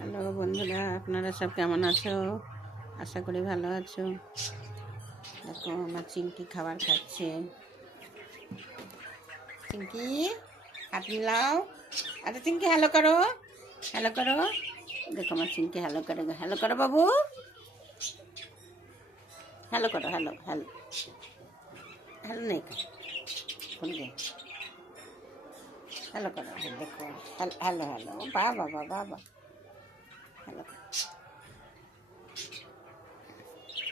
হ্যালো বন্ধুরা, আপনারা সব কেমন আছো? আশা করি ভালো আছো। দেখো আমার চিংকি খাবার খাচ্ছে। চিংকি হাত মিলাও। আচ্ছা চিংকি হ্যালো করো, হ্যালো করো। দেখো আমার চিংকি হ্যালো করো, হ্যালো করো বাবু, হ্যালো করো, হ্যালো হ্যালো হ্যালো নেই ফোন দে, হ্যালো করো। দেখো হ্যালো হ্যালো, বাবা বাবা বাবা, হ্যালো।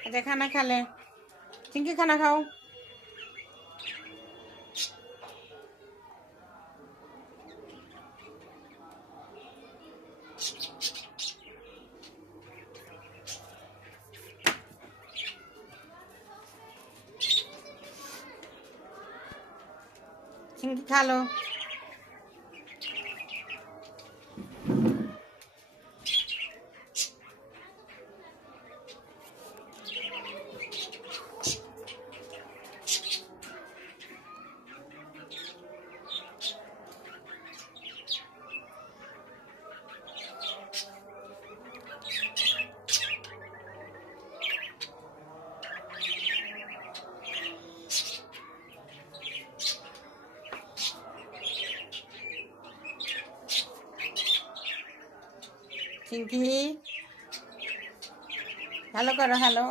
আচ্ছা খানা খালে চিংকি খানা খাও। চিংকি খালো। চিংকি হ্যালো করো, হ্যালো।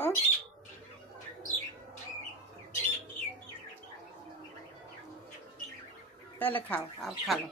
তাহলে খাও, খালো।